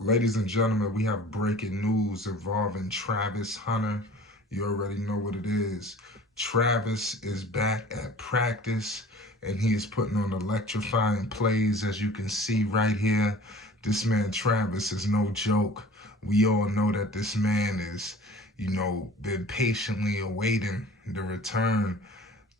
Ladies and gentlemen, we have breaking news involving Travis Hunter. You already know what it is. Travis is back at practice and he is putting on electrifying plays, as you can see right here. This man, Travis, is no joke. We all know that this man is, been patiently awaiting the return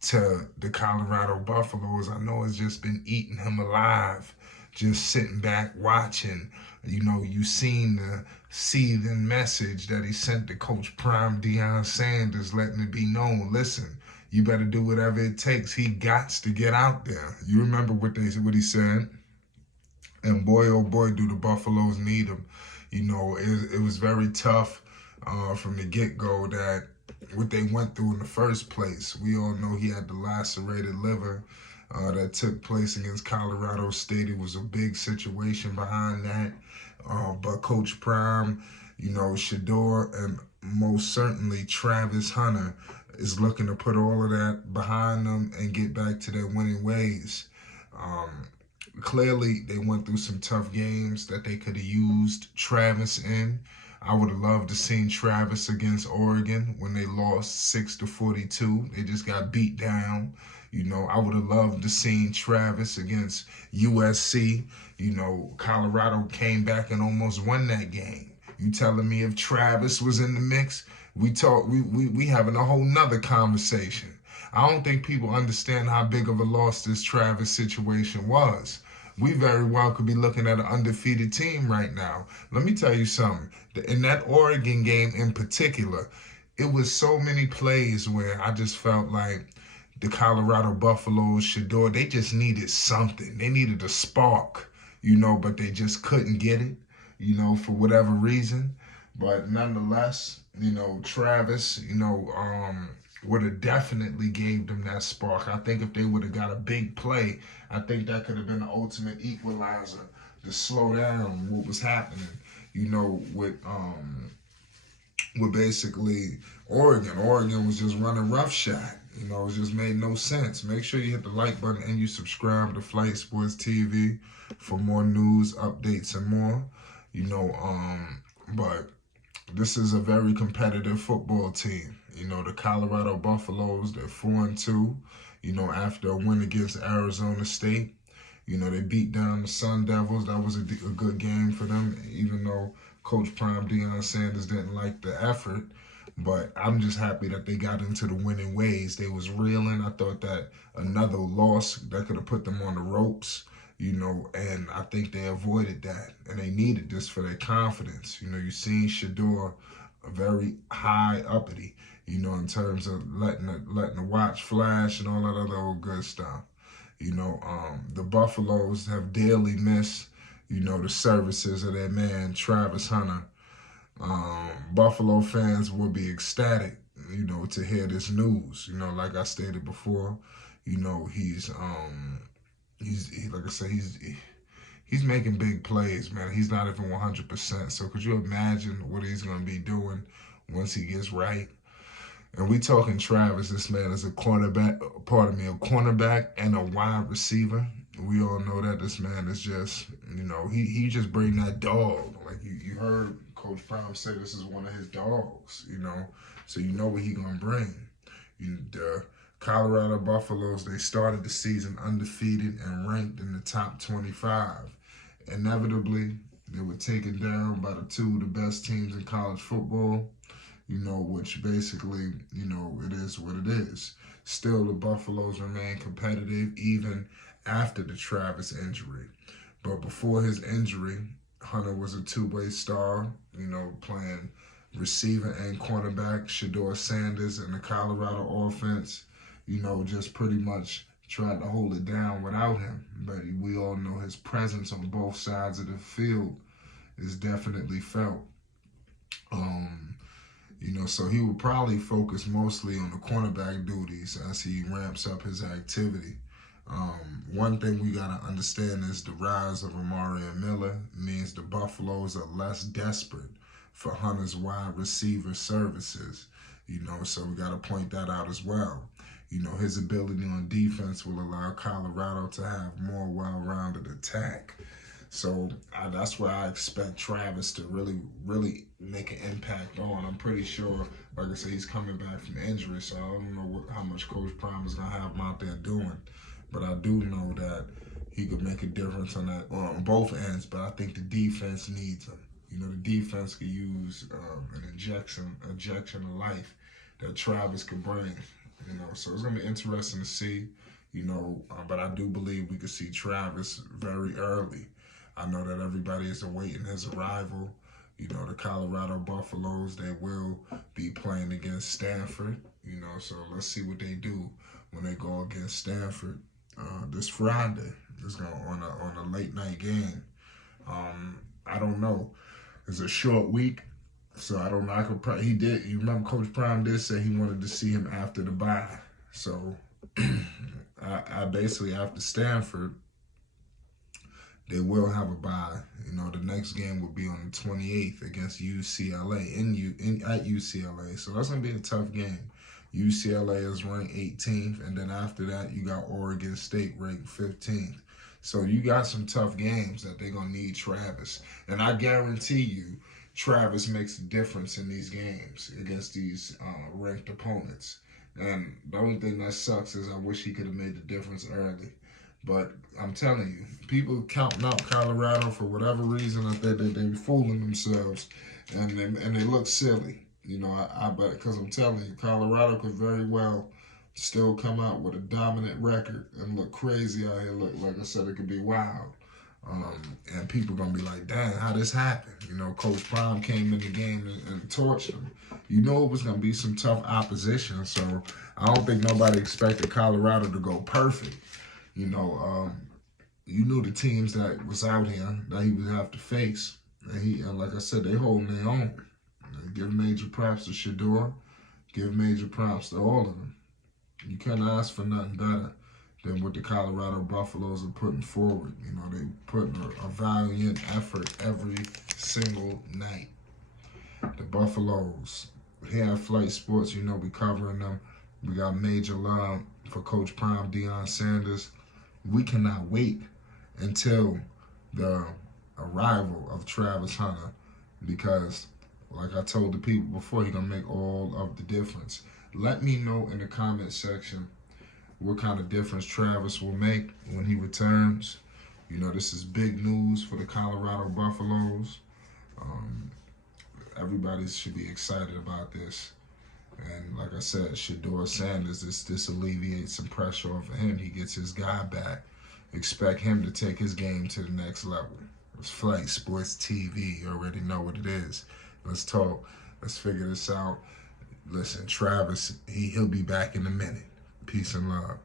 to the Colorado Buffaloes. I know it's just been eating him alive, just sitting back watching. You seen the seething message that he sent to Coach Prime Deion Sanders, letting it be known, listen, you better do whatever it takes. He gots to get out there. You remember what he said? And boy, oh boy, do the Buffaloes need him. It was very tough from the get-go that what they went through in the first place. We all know he had the lacerated liver that took place against Colorado State. It was a big situation behind that. But Coach Prime, Shedeur, and most certainly Travis Hunter is looking to put all of that behind them and get back to their winning ways. Um, Clearly, they went through some tough games that they could have used Travis in. I would have loved to seen Travis against Oregon when they lost 6-42. They just got beat down. I would have loved to seen Travis against USC. Colorado came back and almost won that game. You telling me if Travis was in the mix, we having a whole nother conversation. I don't think people understand how big of a loss this Travis situation was. We very well could be looking at an undefeated team right now. Let me tell you something. In that Oregon game in particular, it was so many plays where I just felt like the Colorado Buffaloes, Shedeur, they just needed something. They needed a spark, but they just couldn't get it, for whatever reason. But nonetheless, Travis, would have definitely gave them that spark. I think if they would have got a big play, I think that could have been the ultimate equalizer to slow down what was happening. With basically Oregon. Oregon was just running roughshod. It just made no sense. Make sure you hit the like button and you subscribe to Flight Sports TV for more news, updates, and more. But this is a very competitive football team. The Colorado Buffaloes, they're 4-2. After a win against Arizona State, they beat down the Sun Devils. That was a good game for them, even though Coach Prime Deion Sanders didn't like the effort. But I'm just happy that they got into the winning ways. They was reeling. I thought that another loss that could have put them on the ropes, and I think they avoided that. And they needed this for their confidence. You seen Shedeur very high uppity, in terms of letting the watch flash and all that other old good stuff. The Buffaloes have dearly missed, the services of their man Travis Hunter. Buffalo fans will be ecstatic, to hear this news. Like I stated before, like I said, he's making big plays, man. He's not even 100%. So could you imagine what he's gonna be doing once he gets right? And we talking Travis. This man is a cornerback and a wide receiver. We all know that this man is just, he just bring that dog. Like you heard Coach Prime say this is one of his dogs, So you know what he gonna bring. The Colorado Buffaloes, they started the season undefeated and ranked in the top 25. Inevitably, they were taken down by the two of the best teams in college football, which basically, it is what it is. Still, the Buffaloes remain competitive even after the Travis injury. But before his injury, Hunter was a two-way star, playing receiver and cornerback. Shedeur Sanders and the Colorado offense, just pretty much tried to hold it down without him. But we all know his presence on both sides of the field is definitely felt. So he will probably focus mostly on the cornerback duties as he ramps up his activity. One thing we got to understand is the rise of Amarian Miller means the Buffaloes are less desperate for Hunter's wide receiver services. So we got to point that out as well. His ability on defense will allow Colorado to have more well-rounded attack. So that's where I expect Travis to really make an impact on. I'm pretty sure, like I said, he's coming back from injury, so I don't know how much Coach Prime is gonna have him out there doing. But I do know that he could make a difference on both ends. But I think the defense needs him. You know, the defense could use an injection of life that Travis could bring. You know, so it's gonna be interesting to see. You know, but I do believe we could see Travis very early. I know that everybody is awaiting his arrival. You know, the Colorado Buffaloes, they will be playing against Stanford. You know, so let's see what they do when they go against Stanford this Friday. It's going on a late night game. I don't know. It's a short week, so I don't know. He did. You remember Coach Prime did say he wanted to see him after the bye. So I basically after Stanford, they will have a bye. You know, the next game will be on the 28th against UCLA at UCLA. So that's gonna be a tough game. UCLA is ranked 18th, and then after that, you got Oregon State ranked 15th. So you got some tough games that they're gonna need Travis, and I guarantee you, Travis makes a difference in these games against these ranked opponents. And the only thing that sucks is I wish he could have made the difference early. But I'm telling you, people counting out Colorado for whatever reason that they're fooling themselves, and they look silly. You know, I bet because I'm telling you, Colorado could very well still come out with a dominant record and look crazy out here. Look, like I said, it could be wild. And people gonna be like, "Dang, how this happened?" You know, Coach Prime came in the game and torched them. You know, it was gonna be some tough opposition. So I don't think nobody expected Colorado to go perfect. You know, you knew the teams that was out here that he would have to face. And like I said, they holding their own. Give major props to Shedeur. Give major props to all of them. You couldn't ask for nothing better than what the Colorado Buffaloes are putting forward. You know, they putting a valiant effort every single night. The Buffaloes. Here at Flight Sports, you know, we covering them. We got major love for Coach Prime, Deion Sanders. We cannot wait until the arrival of Travis Hunter because, like I told the people before, he's going to make all of the difference. Let me know in the comment section what kind of difference Travis will make when he returns. You know, this is big news for the Colorado Buffaloes. Everybody should be excited about this. And like I said, Shedeur Sanders, this alleviates some pressure off of him. He gets his guy back. Expect him to take his game to the next level. It's Flight Sports TV. You already know what it is. Let's talk. Let's figure this out. Listen, Travis, he'll be back in a minute. Peace and love.